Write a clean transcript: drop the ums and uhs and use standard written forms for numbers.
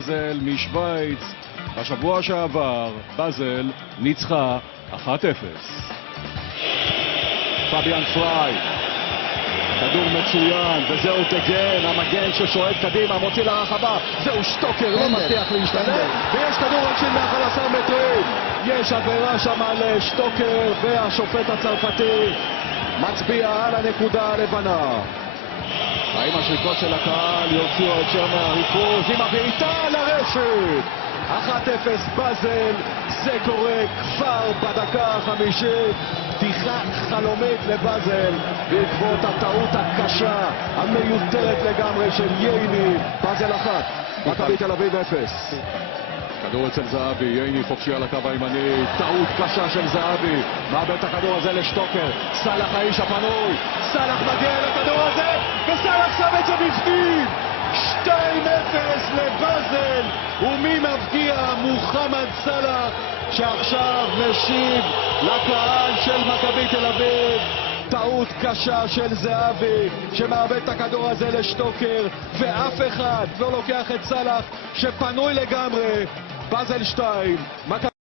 באזל משוויץ. בשבוע שעבר באזל ניצחה 1-0. פביאן פריי, כדור מצוין, וזהו דגן, המגן ששועט קדימה, מוציא לרחבה, זהו שטוקר, לא מצליח להשתלט, ויש כדור עונשין מ-11 מטרים. יש עבירה שם על שטוקר, והשופט הצרפתי מצביע על הנקודה הלבנה. האם השריקות של הקהל יוציאו את שם הריכוז עם הבעיטה לרשת? 1-0 באזל, זה קורה כבר בדקה ה-50. פתיחה חלומית לבאזל בעקבות הטעות הקשה, המיותרת לגמרי של ייני. באזל 1, מכבי תל אביב 0. כדור אצל זהבי, ייני חופשי על הקו הימני, טעות קשה של זהבי, מאבד את הכדור הזה לשטוקר, סלח האיש הפנוי, סלח מגיע לכדור הזה, וסלח שם את זה בפנים. 2-0 לבאזל, ומי מבקיע? מוחמד סלח, שעכשיו משיב לקהל של מכבי תל אביב. טעות קשה של זהבי שמאבד את הכדור הזה לשטוקר, ואף אחד לא לוקח את סלח שפנוי לגמרי. באזל 2,